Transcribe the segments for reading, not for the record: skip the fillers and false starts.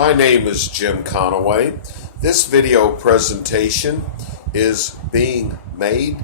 My name is Jim Conaway. This video presentation is being made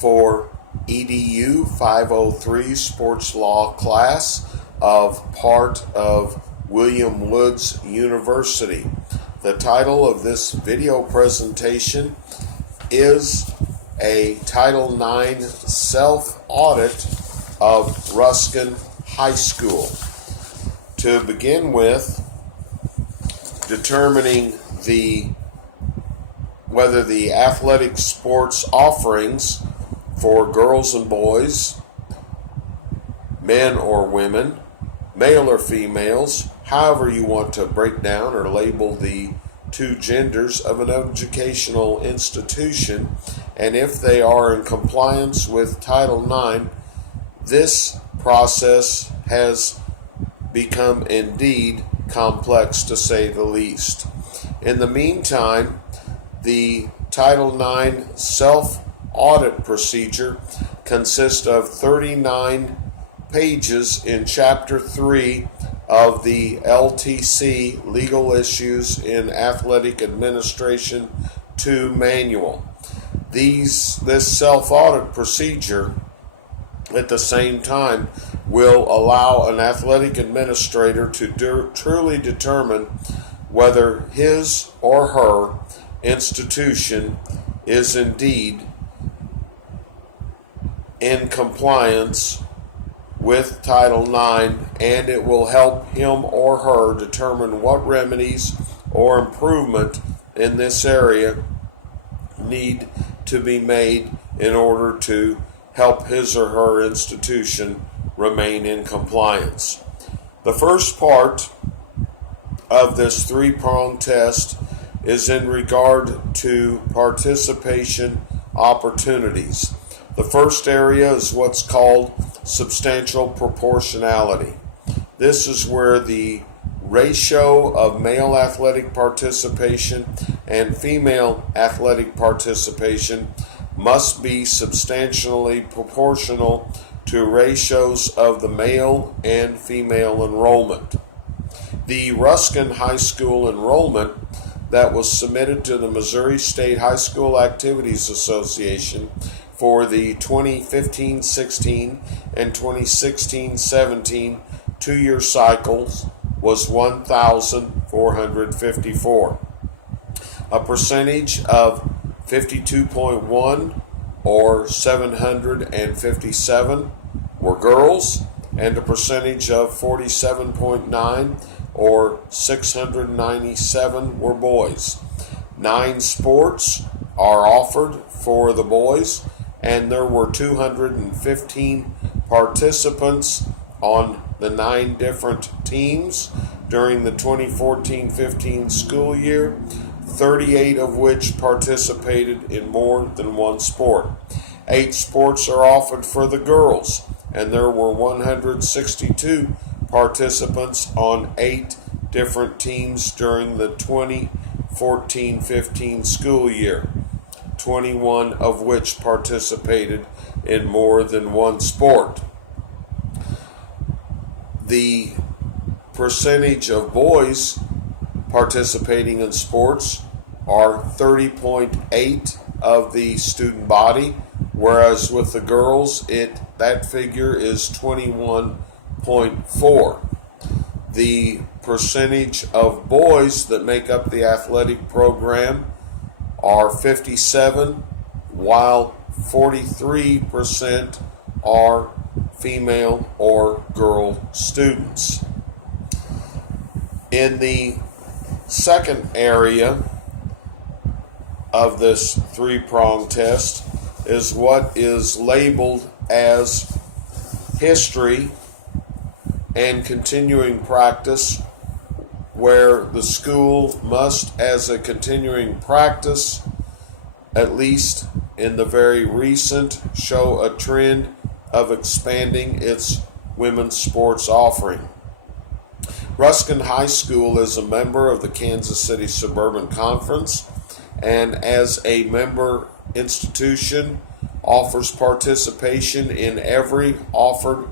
for EDU 503 Sports Law class of part of William Woods University. The title of this video presentation is a Title IX self-audit of Ruskin High School. To begin with, determining whether the athletic sports offerings for girls and boys, men or women, male or females, however you want to break down or label the two genders of an educational institution, and if they are in compliance with Title IX, this process has become indeed complex, to say the least. In the meantime, the Title IX self-audit procedure consists of 39 pages in Chapter 3 of the LTC Legal Issues in Athletic Administration 2 manual. This self-audit procedure at the same time will allow an athletic administrator to truly determine whether his or her institution is indeed in compliance with Title IX, and it will help him or her determine what remedies or improvement in this area need to be made in order to help his or her institution remain in compliance. The first part of this three-pronged test is in regard to participation opportunities. The first area is what's called substantial proportionality. This is where the ratio of male athletic participation and female athletic participation must be substantially proportional to ratios of the male and female enrollment. The Ruskin High School enrollment that was submitted to the Missouri State High School Activities Association for the 2015-16 and 2016-17 two-year cycles was 1,454. A percentage of 52.1 or 757 were girls, and a percentage of 47.9 or 697 were boys. 9 sports are offered for the boys, and there were 215 participants on the 9 different teams during the 2014-15 school year, 38 of which participated in more than one sport. 8 sports are offered for the girls, and there were 162 participants on 8 different teams during the 2014-15 school year, 21 of which participated in more than one sport. The percentage of boys participating in sports are 30.8 of the student body, whereas with the girls that figure is 21.4. The percentage of boys that make up the athletic program are 57, while 43% are female or girl students. In the second area of this three-pronged test is what is labeled as history and continuing practice, where the school must, as a continuing practice, at least in the very recent, show a trend of expanding its women's sports offering. Ruskin High School is a member of the Kansas City Suburban Conference, and as a member institution offers participation in every offered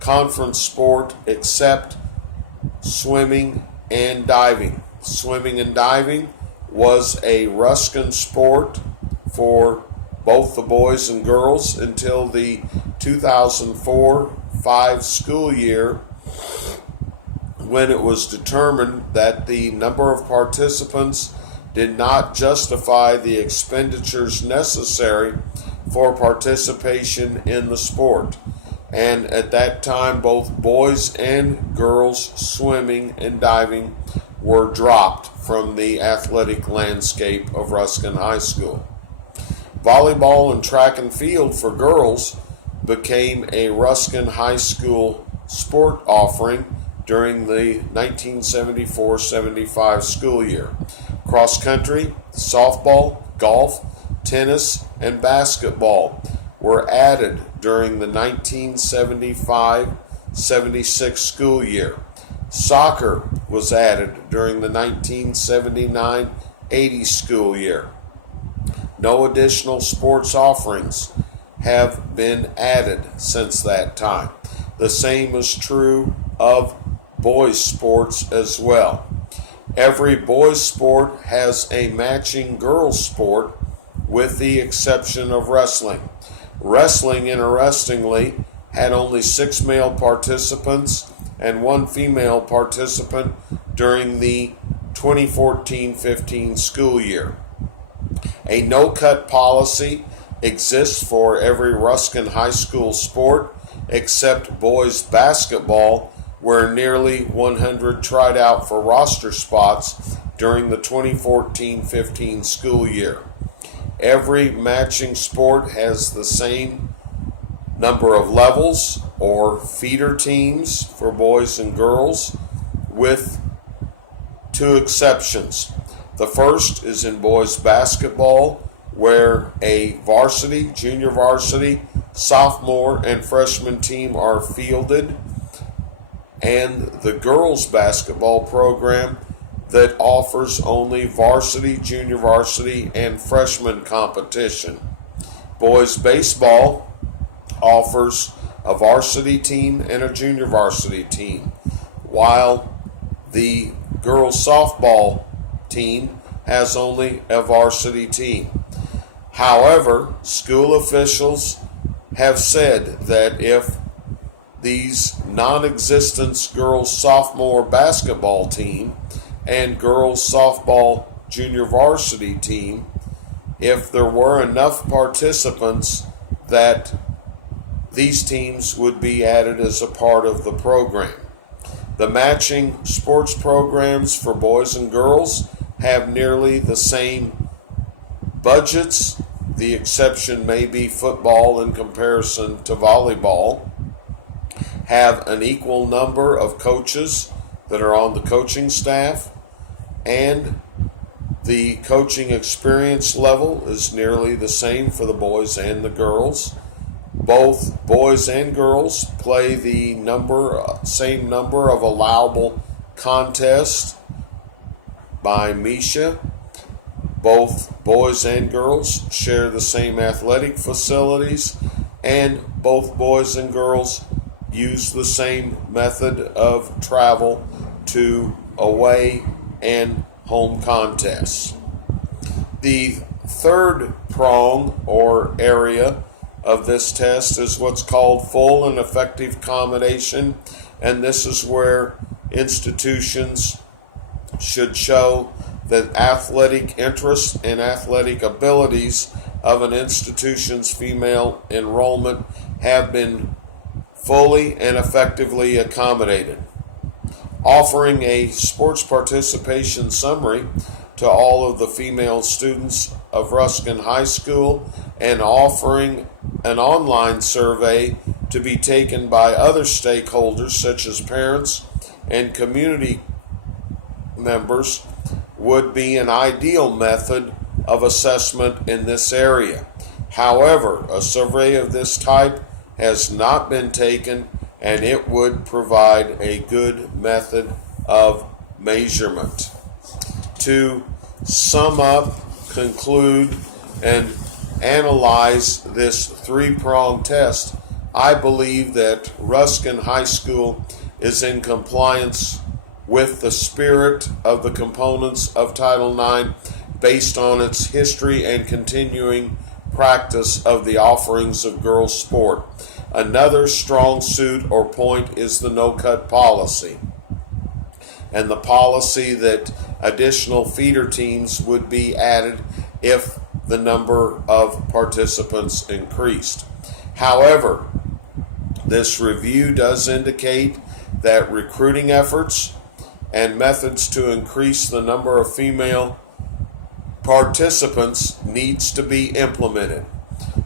conference sport except swimming and diving. swimming and diving was a Ruskin sport for both the boys and girls until the 2004-05 school year, when it was determined that the number of participants did not justify the expenditures necessary for participation in the sport. And at that time, both boys and girls swimming and diving were dropped from the athletic landscape of Ruskin High School. Volleyball and track and field for girls became a Ruskin High School sport offering during the 1974-75 school year. Cross country, softball, golf, tennis, and basketball were added during the 1975-76 school year. Soccer was added during the 1979-80 school year. No additional sports offerings have been added since that time. The same is true of boys' sports as well. Every boys' sport has a matching girls' sport, with the exception of wrestling. Wrestling, interestingly, had only 6 male participants and 1 female participant during the 2014-15 school year. A no-cut policy exists for every Ruskin High School sport except boys basketball, where nearly 100 tried out for roster spots during the 2014-15 school year. Every matching sport has the same number of levels or feeder teams for boys and girls, with 2 exceptions. The first is in boys basketball, where a varsity, junior varsity, sophomore, and freshman team are fielded, and the girls basketball program that offers only varsity, junior varsity, and freshman competition. Boys baseball offers a varsity team and a junior varsity team, while the girls softball team has only a varsity team. However, school officials have said that if these non-existent girls sophomore basketball team and girls softball junior varsity team, if there were enough participants, that these teams would be added as a part of the program. The matching sports programs for boys and girls have nearly the same budgets. The exception may be football in comparison to volleyball. Have an equal number of coaches that are on the coaching staff, and the coaching experience level is nearly the same for the boys and the girls. Both boys and girls play the same number of allowable contests by Misha. Both boys and girls share the same athletic facilities, and both boys and girls use the same method of travel to away and home contests. The third prong or area of this test is what's called full and effective accommodation, and this is where institutions should show that athletic interests and athletic abilities of an institution's female enrollment have been fully and effectively accommodated. Offering a sports participation summary to all of the female students of Ruskin High School, and offering an online survey to be taken by other stakeholders such as parents and community members would be an ideal method of assessment in this area. However, a survey of this type has not been taken, and it would provide a good method of measurement. To sum up, conclude, and analyze this 3-pronged test, I believe that Ruskin High School is in compliance with the spirit of the components of Title IX based on its history and continuing practice of the offerings of girls' sport. Another strong suit or point is the no-cut policy, and the policy that additional feeder teams would be added if the number of participants increased. However, this review does indicate that recruiting efforts and methods to increase the number of female participants needs to be implemented.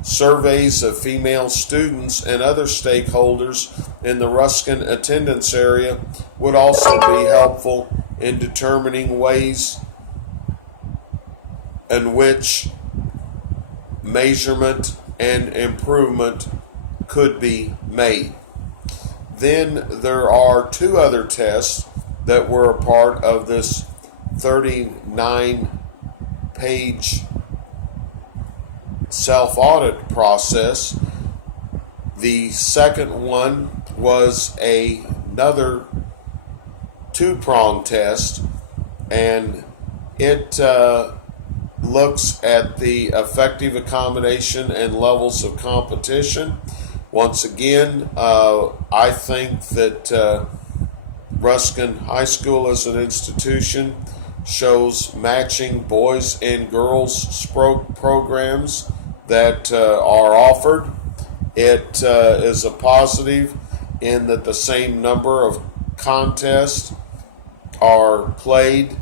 Surveys of female students and other stakeholders in the Ruskin attendance area would also be helpful in determining ways in which measurement and improvement could be made. Then there are two other tests that were a part of this 39-page self-audit process. The second one was another two-prong test, and it looks at the effective accommodation and levels of competition. Once again, I think that Ruskin High School as an institution shows matching boys and girls programs that are offered. It is a positive in that the same number of contests are played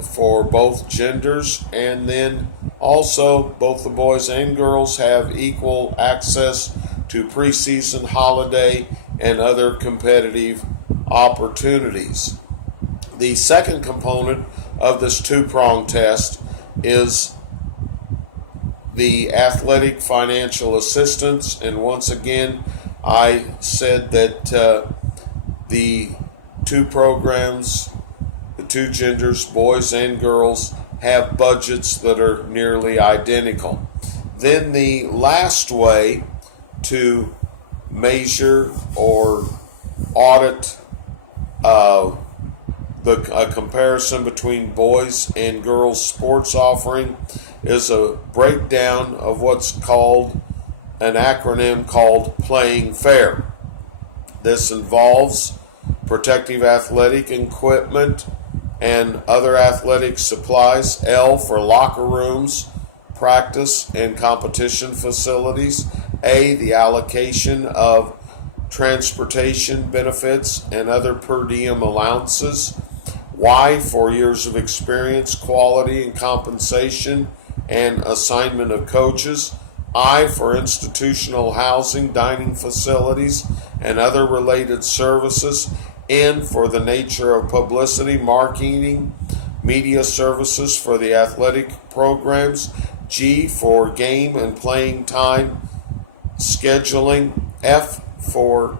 for both genders, and then also both the boys and girls have equal access to preseason, holiday, and other competitive opportunities. The second component of this two-prong test is the athletic financial assistance, and once again I said that the two programs, the two genders, boys and girls, have budgets that are nearly identical. Then the last way to measure or audit a comparison between boys and girls sports offering is a breakdown of what's called an acronym called Playing Fair. This involves protective athletic equipment and other athletic supplies. L for locker rooms, practice and competition facilities. A, the allocation of transportation benefits and other per diem allowances. Y, for years of experience, quality and compensation and assignment of coaches. I, for institutional housing, dining facilities, and other related services. N, for the nature of publicity, marketing, media services for the athletic programs. G, for game and playing time scheduling. F, for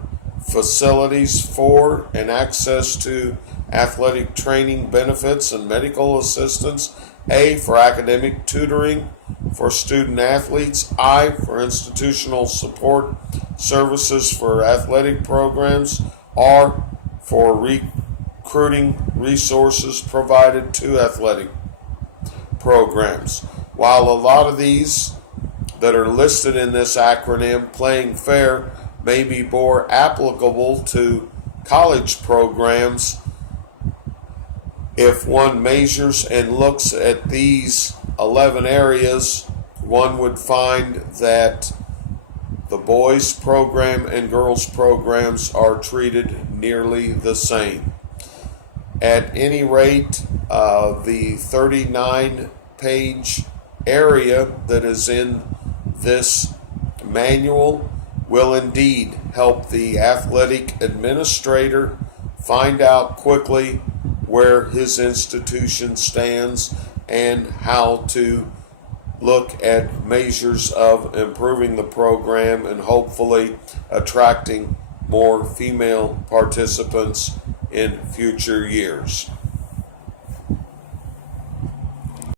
facilities for and access to athletic training benefits and medical assistance. A, for academic tutoring for student athletes. I, for institutional support services for athletic programs. R, for recruiting resources provided to athletic programs. While a lot of these that are listed in this acronym, Playing Fair, may be more applicable to college programs, if one measures and looks at these 11 areas, one would find that the boys program and girls programs are treated nearly the same. At any rate, the 39-page area that is in this manual will indeed help the athletic administrator find out quickly where his institution stands and how to look at measures of improving the program and hopefully attracting more female participants in future years.